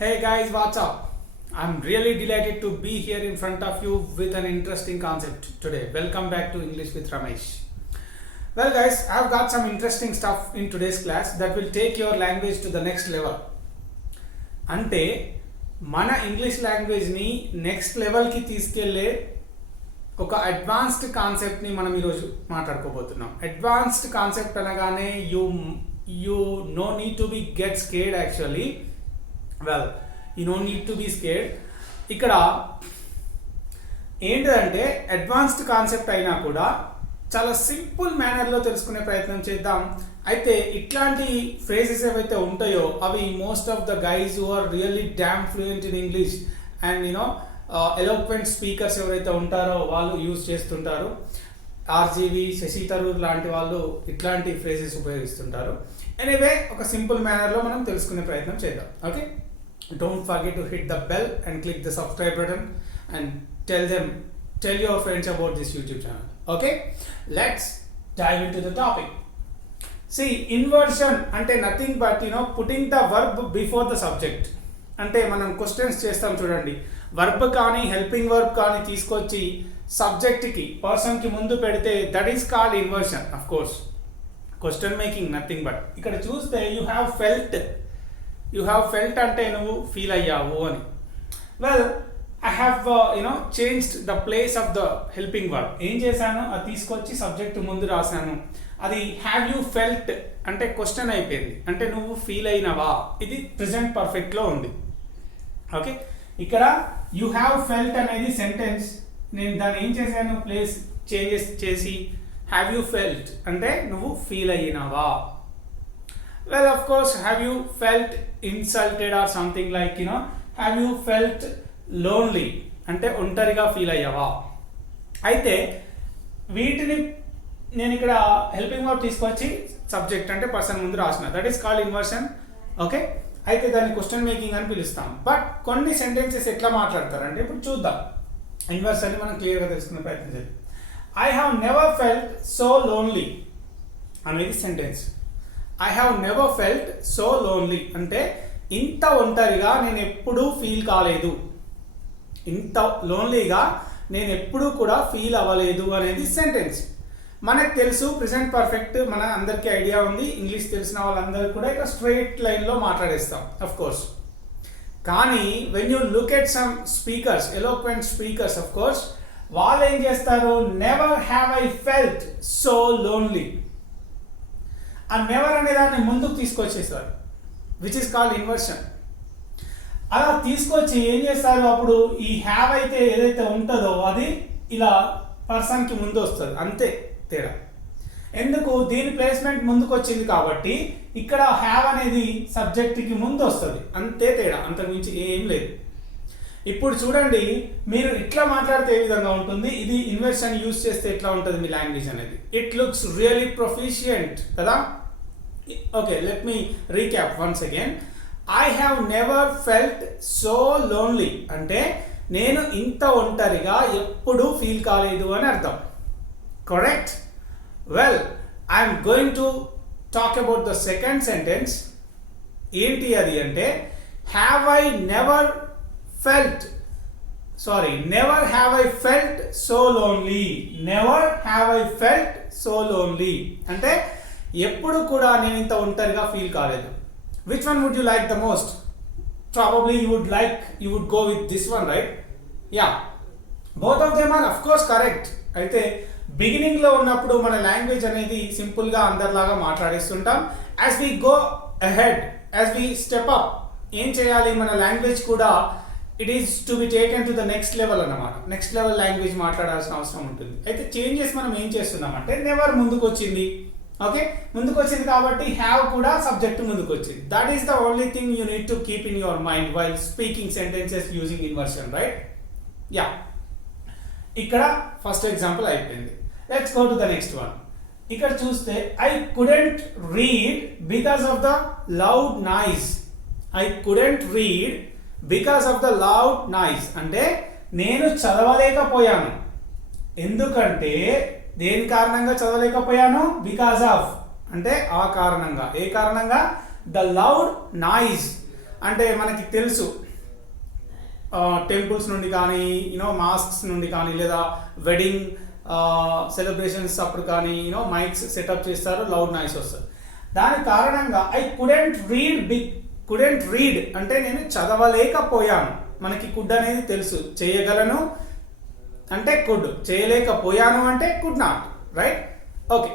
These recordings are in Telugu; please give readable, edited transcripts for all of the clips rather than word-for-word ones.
Hey guys, what's up? I'm really delighted to be here in front of you with an interesting concept today. Welcome back to English with Ramesh. Well, guys, I've got some interesting stuff in today's class that will take your language to the next level. అంటే మన ఇంగ్లీష్ లాంగ్వేజ్ని నెక్స్ట్ లెవెల్కి తీసుకెళ్లే ఒక అడ్వాన్స్డ్ కాన్సెప్ట్ని మనం ఈరోజు మాట్లాడుకోబోతున్నాం. అడ్వాన్స్డ్ కాన్సెప్ట్ అనగానే you no need to be get scared actually. Well, you no need to be scared. ఇక్కడ ఏంటంటే అడ్వాన్స్డ్ కాన్సెప్ట్ అయినా కూడా చాలా సింపుల్ మేనర్లో తెలుసుకునే ప్రయత్నం చేద్దాం. అయితే ఇట్లాంటి ఫ్రేజెస్ ఏవైతే ఉంటాయో అవి most of the guys who are really damn fluent in English and eloquent speakers ఎవరైతే ఉంటారో వాళ్ళు యూజ్ చేస్తుంటారు. ఆర్జీవి, శశి థరూర్ లాంటి వాళ్ళు ఇట్లాంటి ఫ్రేజెస్ ఉపయోగిస్తుంటారు. ఎనీవే, ఒక సింపుల్ మేనర్లో మనం తెలుసుకునే ప్రయత్నం చేద్దాం. Okay, don't forget to hit the bell and click the subscribe button and tell your friends about this YouTube channel. Okay, let's dive into the topic. See, inversion ante nothing but putting the verb before the subject. అంటే మనం క్వశ్చన్స్ చేస్తాం చూడండి, వర్బ్ కానీ హెల్పింగ్ వర్బ్ కానీ తీసుకొచ్చి సబ్జెక్ట్కి పర్సన్కి ముందు పెడితే that is called inversion. Of course question making nothing but. ఇక్కడ చూస్తే యూ హ్యావ్ ఫెల్ట్ అంటే నువ్వు ఫీల్ అయ్యావు అని. Well, I have changed the place of the helping verb. ఏం చేశాను, అది తీసుకొచ్చి సబ్జెక్ట్ ముందు రాశాను. అది హ్యావ్ యూ ఫెల్ట్ అంటే క్వశ్చన్ అయిపోయింది, అంటే నువ్వు ఫీల్ అయినవా. ఇది ప్రెజెంట్ పర్ఫెక్ట్లో ఉంది. ఓకే, ఇక్కడ యూ హ్యావ్ ఫెల్ట్ అనేది సెంటెన్స్. నేను దాన్ని ఏం చేశాను, ప్లేస్ చేంజెస్ చేసి హ్యావ్ యూ ఫెల్ట్ అంటే నువ్వు feel అయినవా. Well, of course, have you felt insulted or something like, have you felt lonely అంటే ఒంటరిగా ఫీల్ అయ్యావా. అయితే వీటిని నేను ఇక్కడ హెల్పింగ్ వర్బ్ తీసుకొచ్చి సబ్జెక్ట్ అంటే పర్సన్ ముందు రాసిన, that is called inversion. Okay, అయితే దాన్ని క్వశ్చన్ మేకింగ్ అని పిలుస్తాం. బట్ కొన్ని సెంటెన్సెస్ ఎట్లా మాట్లాడతారంటే ఇప్పుడు చూద్దాం. ఇన్వర్షన్ మనం క్లియర్గా తెలుసుకునే ప్రయత్నం చేద్దాం. I have never felt so lonely అనేది sentence. I have never felt so lonely అంటే ఇంత ఒంటరిగా నేను ఎప్పుడూ ఫీల్ కాలేదు, ఇంత లోన్లీగా నేను ఎప్పుడూ కూడా ఫీల్ అవ్వలేదు అనేది సెంటెన్స్. మనకు తెలుసు ప్రెజెంట్ పర్ఫెక్ట్, మన అందరికీ ఐడియా ఉంది. ఇంగ్లీష్ తెలిసిన వాళ్ళందరూ కూడా ఇక స్ట్రైట్ లైన్లో మాట్లాడేస్తాం అఫ్ కోర్స్. కానీ when you look at some speakers, eloquent speakers of course, వాళ్ళు ఏం చేస్తారు, never have I felt so lonely. ఆ నెవర్ అనే దాన్ని ముందుకు తీసుకొచ్చేస్తారు, విచ్ ఇస్ కాల్డ్ ఇన్వర్షన్. అలా తీసుకొచ్చి ఏం చేస్తారు, అప్పుడు ఈ హ్యావ్ అయితే ఏదైతే ఉంటుందో అది ఇలా పర్సన్కి ముందు వస్తుంది. అంతే తేడా. ఎందుకు, దీని ప్లేస్మెంట్ ముందుకు వచ్చింది కాబట్టి ఇక్కడ హ్యావ్ అనేది సబ్జెక్ట్కి ముందు వస్తుంది. అంతే తేడా, అంతకుమించి ఏం లేదు. ఇప్పుడు చూడండి, మీరు ఇట్లా మాట్లాడితే ఏ విధంగా ఉంటుంది, ఇది ఇన్వర్షన్ యూజ్ చేస్తే ఎట్లా ఉంటుంది మీ లాంగ్వేజ్ అనేది. ఇట్ లుక్స్ రియలీ ప్రొఫిషియంట్ కదా. Okay, let me recap once again. I have never felt so lonely అంటే నేను ఇంత ఒంటరిగా ఎప్పుడూ ఫీల్ కాలేదు అని అర్థం. Correct. Well, I'm going to talk about the second sentence. ఏంటి అది అంటే have I never felt, sorry, never have I felt so lonely. Never have I felt so lonely అంటే ఎప్పుడు కూడా నేను ఇంత ఒంటరిగా ఫీల్ కాలేదు. Which one would you like the most? Probably you would go with this one, right? Yeah, both of them are of course correct. అయితే బిగినింగ్లో ఉన్నప్పుడు మన లాంగ్వేజ్ అనేది సింపుల్గా అందరిలాగా మాట్లాడేస్తుంటాం. As we go ahead, as we step up, ఏం చేయాలి, మన లాంగ్వేజ్ కూడా it is to be taken to the next level అన్నమాట. నెక్స్ట్ లెవెల్ లాంగ్వేజ్ మాట్లాడాల్సిన అవసరం ఉంటుంది. అయితే చేంజెస్ మనం ఏం చేస్తున్నామంటే నెవర్ ముందుకు వచ్చింది. ఓకే, ముందుకు వచ్చింది కాబట్టి హ్యావ్ కూడా సబ్జెక్ట్ ముందుకు వచ్చింది. That is the only thing you need to keep in your mind while speaking sentences using inversion, right? Yeah, ఇక్కడ ఫస్ట్ ఎగ్జాంపుల్ అయిపోయింది. Let's go to the next one. ఇక్కడ చూస్తే I couldn't read because of the loud noise. I couldn't read because of the loud noise అంటే నేను చదవలేకపోయాను. ఎందుకంటే దేని కారణంగా చదవలేకపోయాను, బికాస్ ఆఫ్ అంటే ఆ కారణంగా. ఏ కారణంగా, ద లౌడ్ నాయిస్, అంటే మనకి తెలుసు టెంపుల్స్ నుండి కానీ మాస్క్స్ నుండి కానీ లేదా వెడ్డింగ్ సెలబ్రేషన్స్ అప్పుడు కానీ మైక్స్ సెటప్ చేస్తారు, లౌడ్ నాయిస్ వస్తుంది. దాని కారణంగా ఐ కుడెంట్ రీడ్ అంటే నేను చదవలేకపోయాను. మనకి కుడ్ అనేది తెలుసు, చేయగలను అంటే కుడ్, చేయలేకపోయాను అంటే could not, right? Okay,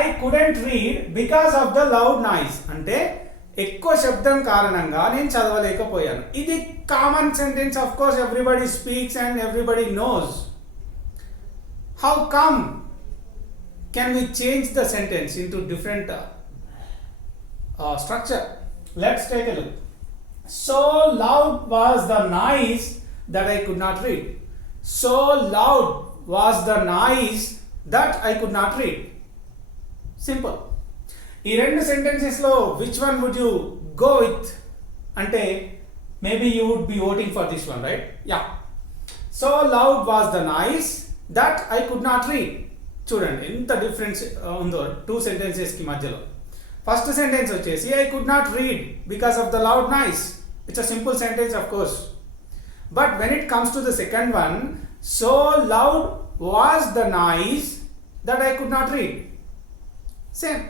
I couldn't read because of the loud noise అంటే ఎక్కువ శబ్దం కారణంగా నేను చదవలేకపోయాను. ఇది common sentence, of course everybody speaks and everybody knows. How come can we change the sentence into different structure? Let's take a look. So loud was the noise that I could not read. So loud was the noise that I could not read. Simple. ఈ రెండు సెంటెన్సెస్ లో which one would you go with అంటే maybe you would be voting for this one, right? Yeah. So loud was the noise that I could not read. చూడండి ఎంత డిఫరెన్స్ ఉందో టూ సెంటెన్సెస్ కి మధ్యలో. ఫస్ట్ సెంటెన్స్ వచ్చేసి I could not read because of the loud noise. It's a simple sentence of course. But when it comes to the second one, so loud was the noise that I could not read. Same,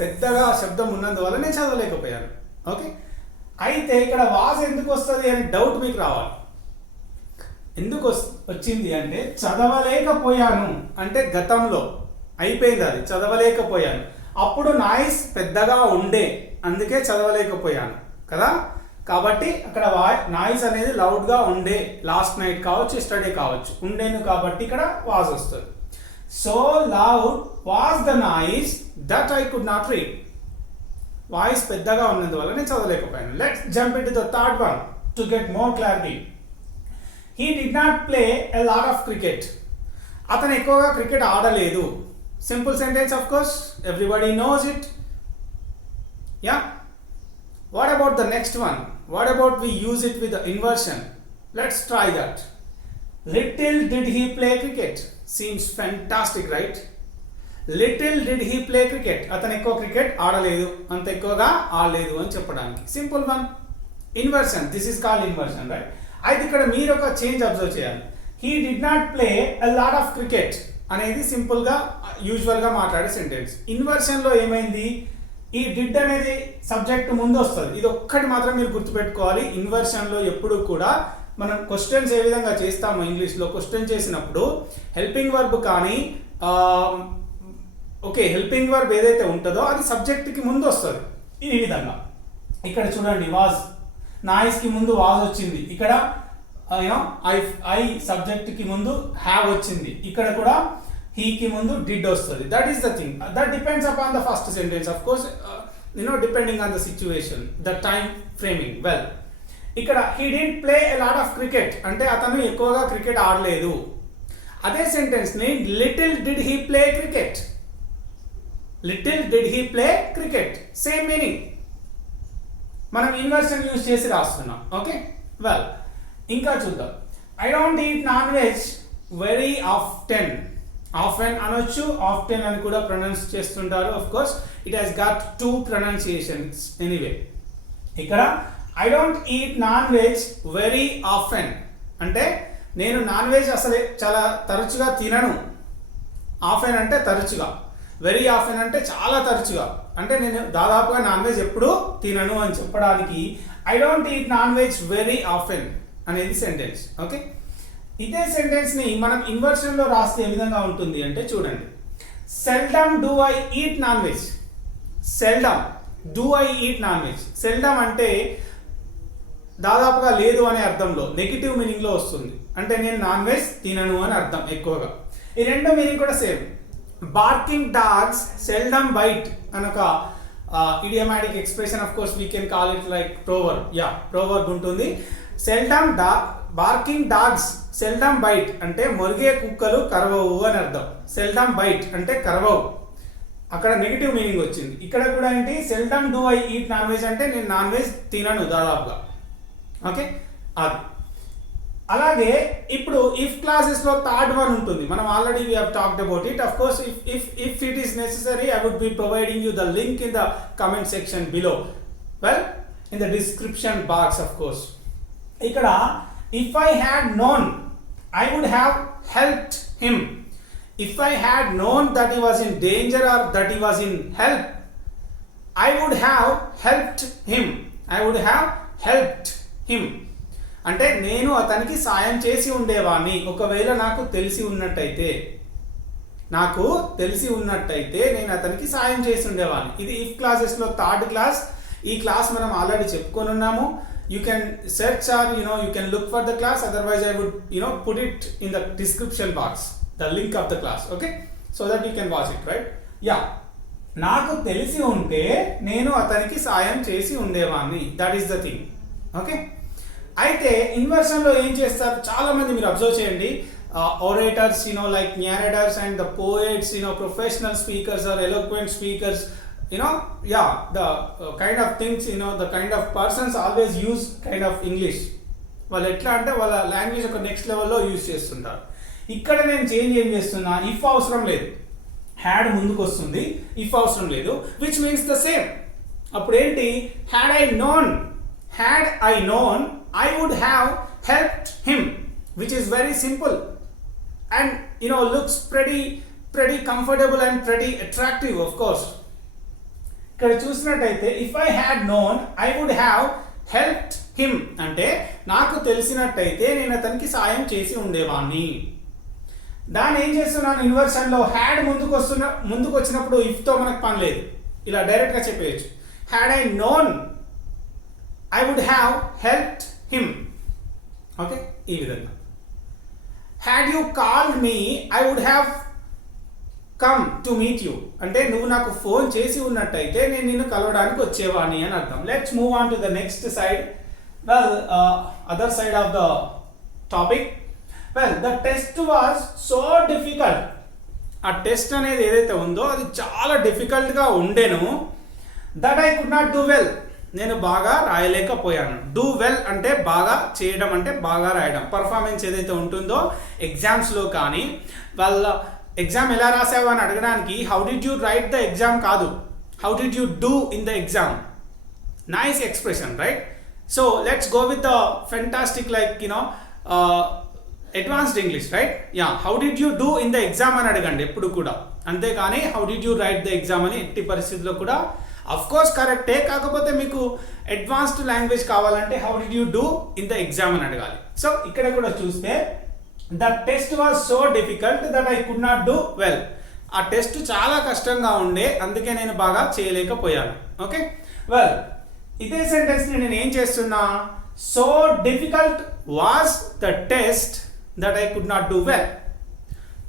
పెద్దగా శబ్దం ఉన్నందువల్ల నేను చదవలేకపోయాను. ఓకే, అయితే ఇక్కడ వాజ్ ఎందుకు వస్తుంది అని డౌట్ మీకు రావాలి. ఎందుకు వచ్చింది అంటే చదవలేకపోయాను అంటే గతంలో అయిపోయింది, అది చదవలేకపోయాను. అప్పుడు నాయిస్ పెద్దగా ఉండే, అందుకే చదవలేకపోయాను కదా. కాబట్టి అక్కడ నాయిస్ అనేది లౌడ్గా ఉండే, లాస్ట్ నైట్ కావచ్చు, ఎస్టర్డే కావచ్చు, ఉండేను కాబట్టి ఇక్కడ వాజ్ వస్తుంది. So loud was the noise that I could not read. Voice పెద్దగా ఉన్నందువల్ల నేను చదవలేకపోయాను. Let's jump in to the third one to get more clarity. He did not play a lot of cricket. అతను ఎక్కువగా క్రికెట్ ఆడలేదు. Simple sentence, of course, everybody knows it. Yeah. What about the next one? What about we use it with the inversion? Let's try that. Little did he play cricket. Seems fantastic, right? Little did he play cricket. అతను ఎక్కువ క్రికెట్ ఆడలేదు, అంత ఎక్కువగా ఆడలేదు అని చెప్పడానికి. Simple one, inversion. This is called inversion, right? అయితే ఇక్కడ మీరు ఒక చేంజ్ అబ్జర్వ్ చేయాలి. He did not play a lot of cricket అనేది సింపుల్గా యూజువల్గా మాట్లాడే సెంటెన్స్. ఇన్వర్షన్లో ఏమైంది, ఈ డిడ్ అనేది సబ్జెక్ట్ ముందు వస్తుంది. ఇది ఒక్కటి మాత్రం మీరు గుర్తుపెట్టుకోవాలి. ఇన్వర్షన్లో ఎప్పుడు కూడా మనం క్వశ్చన్స్ ఏ విధంగా చేస్తామో ఇంగ్లీష్లో, క్వశ్చన్ చేసినప్పుడు హెల్పింగ్ వర్బ్ కానీ ఓకే హెల్పింగ్ వర్బ్ ఏదైతే ఉంటుందో అది సబ్జెక్ట్కి ముందు వస్తుంది. ఈ విధంగా ఇక్కడ చూడండి, వాజ్ నాయిస్కి ముందు వాజ్ వచ్చింది, ఇక్కడ ఐ సబ్జెక్ట్ కి ముందు హ్యావ్ వచ్చింది, ఇక్కడ కూడా హీకి ముందు డిడ్ వస్తుంది. That is the thing. That depends upon the first sentence, of course depending on the situation, the time framing. Well, ఇక్కడ he did play a lot of cricket అంటే అతను ఎక్కువగా క్రికెట్ ఆడలేదు. అదే సెంటెన్స్ ని little did he play cricket, little did he play cricket, same meaning. మనం ఇన్వర్షన్ యూజ్ చేసి రాస్తున్నాం. ఓకే, వెల్, ఇంకా చూద్దాం. I don't eat non veg very often. Often అనొచ్చు, ఆఫ్టెన్ అని కూడా ప్రొనౌన్స్ చేస్తుంటారు. Of course it has got two pronunciations anyway. ఇక్కడ I don't eat non veg very often అంటే నేను నాన్ వెజ్ అసలు చాలా తరచుగా తినను. ఆఫెన్ అంటే తరచుగా, వెరీ ఆఫెన్ అంటే చాలా తరచుగా, అంటే నేను దాదాపుగా నాన్ వెజ్ ఎప్పుడూ తినను అని చెప్పడానికి I don't eat non veg very often అనేది సెంటెన్స్. ఓకే, ఇదే సెంటెన్స్ ని మనం ఇన్వర్షన్ లో రాస్తే ఏ విధంగా ఉంటుంది అంటే చూడండి. Seldom do I eat non veg. Seldom do I eat non veg. Seldom అంటే దాదాపుగా లేదు అనే అర్థంలో, నెగిటివ్ మీనింగ్ లో వస్తుంది. అంటే నేను నాన్ వెజ్ తినను అని అర్థం ఎక్కువగా. ఈ రెండో మీనింగ్ కూడా same. Barking dogs seldom bite అని ఒక idiomatic expression, of course we can call it like proverb. Yeah, proverb ఉంటుంది. Seldom barking dogs seldom bite అంటే మొరిగే కుక్కలు కరవవు అని అర్థం. సెల్డమ్ బైట్ అంటే కరవవు, అక్కడ నెగిటివ్ మీనింగ్ వచ్చింది. ఇక్కడ కూడా ఏంటి, seldom do I eat non veg అంటే నేను నాన్ వెజ్ తినను దాదాపుగా. ఓకే, అది. అలాగే ఇప్పుడు ఇఫ్ క్లాసెస్ లో థర్డ్ వన్ ఉంటుంది. మనం already we have talked about it. Of course if it is necessary I would be providing you the link in the comment section below. Well, in the description box, of course. ఇక్కడ if I had known, I would have helped him. If I had known that he was in danger or that he was in help, I would have helped him. I would have helped him. అంటే నేను అతనికి సాయం చేసి ఉండేవాడిని ఒకవేళ నాకు తెలిసి ఉన్నట్టయితే నేను అతనికి సాయం చేసి ఉండేవాడిని. ఇది ఇఫ్ క్లాసెస్లో థర్డ్ క్లాస్. ఈ క్లాస్ మనం ఆల్రెడీ చెప్పుకొని ఉన్నాము. You can search or you can look for the class, otherwise I would put it in the description box, the link of the class, okay, so that you can watch it, right? Yeah, నాకు తెలిసి ఉంటే నేను అతనికి సాయం చేసి ఉండేవాడిని, that is the thing. Okay, అయితే ఇన్వర్షన్లో ఏం చేస్తారు చాలా మంది మీరు అబ్జర్వ్ చేయండి. orators like narrators and the poets, professional speakers or eloquent speakers, the kind of things, the kind of persons always use kind of English. వాళ్ళు ఎట్లా అంటే వాళ్ళ లాంగ్వేజ్ ఒక నెక్స్ట్ లెవెల్లో యూజ్ చేస్తుంటారు. ఇక్కడ నేను చేంజ్ ఏం చేస్తున్నా, ఇఫ్ అవసరం లేదు, హ్యాడ్ ముందుకు వస్తుంది, ఇఫ్ అవసరం లేదు, విచ్ మీన్స్ ద సేమ్. అప్పుడు ఏంటి, had I known I would have helped him, which is very simple and looks pretty comfortable and pretty attractive, of course. ఇక్కడ చూసినట్టయితే if I had known I would have helped him అంటే నాకు తెలిసినట్టయితే నేను అతనికి సాయం చేసి ఉండేవాడిని. దాన్ని ఏం చేస్తున్నాను, ఇన్వర్షన్లో హ్యాడ్ ముందుకు వచ్చినప్పుడు ఇఫ్తో మనకు పని లేదు, ఇలా డైరెక్ట్గా చెప్పేయచ్చు. Had I known I would have helped him. Okay, ఈ విధంగా. Had you called me I would have come to meet you అంటే నువ్వు నాకు ఫోన్ చేసి ఉన్నట్టయితే నేను నిన్ను కలవడానికి వచ్చేవాడిని అని అర్థం. Let's move on to the next side. Well, other side of the topic. Well, the test was so difficult. ఆ టెస్ట్ అనేది ఏదైతే ఉందో అది చాలా డిఫికల్ట్గా ఉండేను. That I could not do well, నేను బాగా రాయలేకపోయాను. డూ వెల్ అంటే బాగా చేయడం, అంటే బాగా రాయడం. పర్ఫార్మెన్స్ ఏదైతే ఉంటుందో ఎగ్జామ్స్లో కానీ వాళ్ళ ఎగ్జామ్ ఎలా రాసావు అని అడగడానికి how did you write the exam కాదు, how did you do in the exam. Nice expression, right? So let's go with the fantastic advanced English, right? Yeah, how did you do in the exam అని అడగండి ఎప్పుడు కూడా, అంతేకాని how did you write the exam అని ఎట్టి పరిస్థితుల్లో కూడా. అఫ్ కోర్స్ కరెక్టే, కాకపోతే మీకు అడ్వాన్స్డ్ లాంగ్వేజ్ కావాలంటే how did you do in the exam అని అడగాలి. సో ఇక్కడ కూడా చూస్తే the test was so difficult that I could not do well. ఆ టెస్ట్ చాలా కష్టంగా ఉండే, అందుకే నేను బాగా చేయలేకపోయాను. ఓకే, వెల్, ఇదే సెంటెన్స్ని నేను ఏం చేస్తున్నా, so difficult was the test that I could not do well.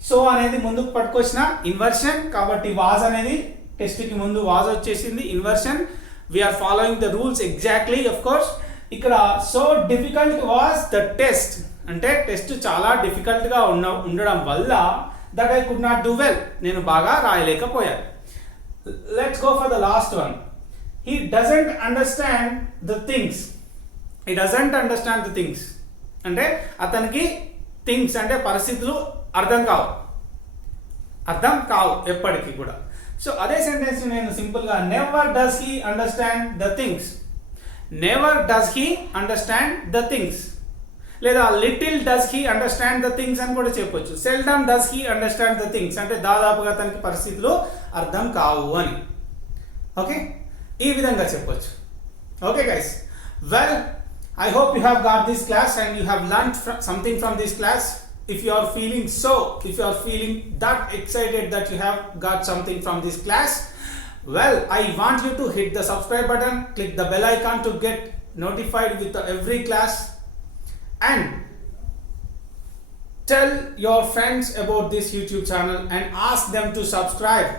So అనేది ముందుకు పట్టుకొచ్చిన ఇన్వర్షన్, కాబట్టి వాజ్ అనేది టెస్ట్కి ముందు వాజ్ వచ్చేసింది, inversion. We are following the rules exactly, of course. ఇక్కడ so difficult was the test అంటే టెస్ట్ చాలా డిఫికల్ట్గా ఉండడం వల్ల that I could not do well, నేను బాగా రాయలేకపోయాను. Let's go for the last one. He doesn't understand the things. He doesn't understand the things అంటే అతనికి థింగ్స్ అంటే పరిస్థితులు అర్థం కావు ఎప్పటికీ కూడా. సో అదే సెంటెన్స్ నేను సింపుల్గా never does he understand the things, never does he understand the things, లేదా little does he understand the things అని కూడా చెప్పొచ్చు. Seldom does he understand the things అంటే దాదాపుగా తనకి పరిస్థితులు అర్థం కావు అని. ఓకే, ఈ విధంగా చెప్పొచ్చు. Okay guys, well, I hope you have got this class and you have learned something from this class. If you are feeling that excited that you have got something from this class, well, I want you to hit the subscribe button, click the bell icon to get notified with every class, and tell your friends about this YouTube channel and ask them to subscribe,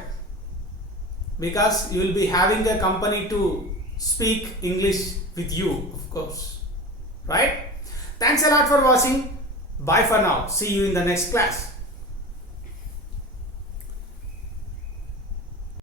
because you will be having a company to speak English with you, of course. Right? Thanks a lot for watching. Bye for now. See you in the next class.